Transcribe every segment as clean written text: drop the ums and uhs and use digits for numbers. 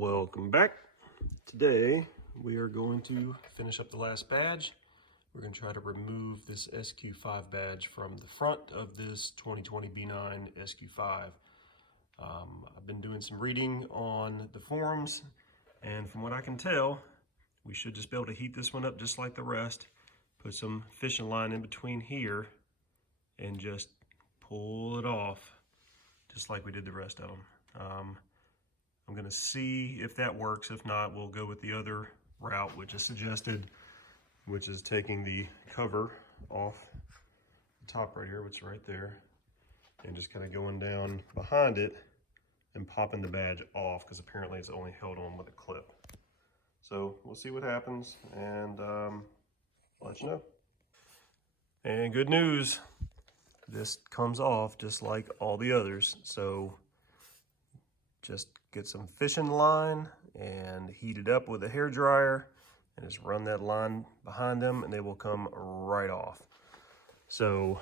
Welcome back. Today we are going to finish up the last badge. We're going to try to remove this SQ5 badge from the front of this 2020 B9 SQ5. I've been doing some reading on the forums, and from what I can tell, we should just be able to heat this one up just like the rest, put some fishing line in between here, and just pull it off just like we did the rest of them. I'm going to see if that works. If not, we'll go with the other route, which is suggested, which is taking the cover off the top right here, which is right there, and just kind of going down behind it and popping the badge off, because apparently it's only held on with a clip. So we'll see what happens, and I'll let you know. And good news, this comes off just like all the others. So just get some fishing line and heat it up with a hair dryer and just run that line behind them and they will come right off. So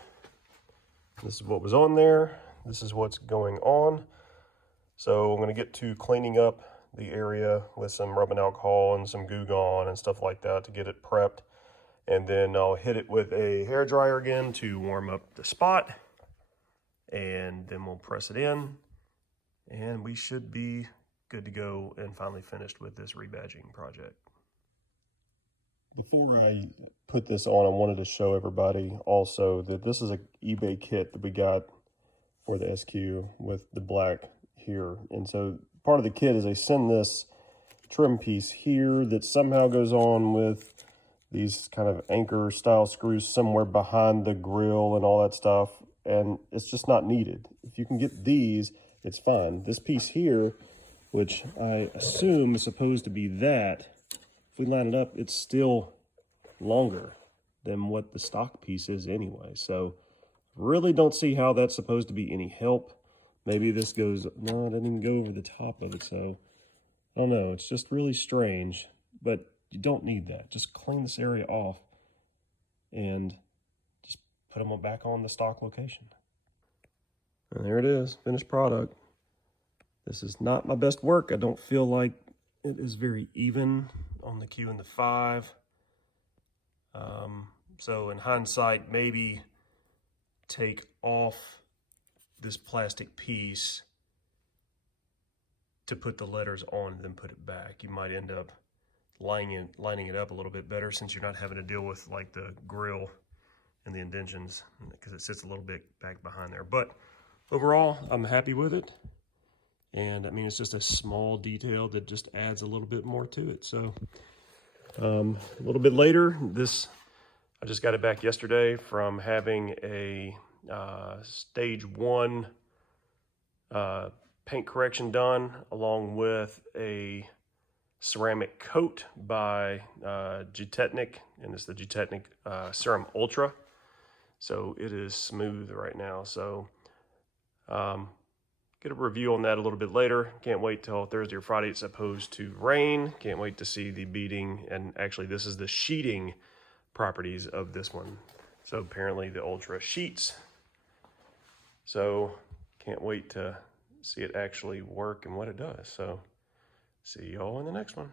this is what was on there. This is what's going on. So I'm going to get to cleaning up the area with some rubbing alcohol and some Goo Gone and stuff like that to get it prepped. And then I'll hit it with a hair dryer again to warm up the spot. And then we'll press it in. And we should be good to go and finally finished with this rebadging project. Before I put this on, I wanted to show everybody also that this is an eBay kit that we got for the SQ with the black here. And so part of the kit is they send this trim piece here that somehow goes on with these kind of anchor style screws somewhere behind the grill and all that stuff. And it's just not needed. If you can get these, it's fine. This piece here, which I assume is supposed to be that, if we line it up, it's still longer than what the stock piece is anyway. So really don't see how that's supposed to be any help. Maybe this goes, no, it didn't even go over the top of it. So I don't know. It's just really strange, but you don't need that. Just clean this area off and just put them back on the stock location. And there it is, finished product. This is not my best work. I don't feel like it is very even on the Q and the 5. So in hindsight, maybe take off this plastic piece to put the letters on and then put it back. You might end up lining it up a little bit better, since you're not having to deal with like the grill and the indentions, because it sits a little bit back behind there. But overall, I'm happy with it. And I mean, it's just a small detail that just adds a little bit more to it. So a little bit later, I just got it back yesterday from having a stage 1 paint correction done, along with a ceramic coat by G-Technic, and it's the G-Technic Serum Ultra. So it is smooth right now. So get a review on that a little bit later. Can't wait till Thursday or Friday. It's supposed to rain. Can't wait to see the beading. And actually, this is the sheeting properties of this one. So apparently the Ultra sheets. So can't wait to see it actually work and what it does. So see y'all in the next one.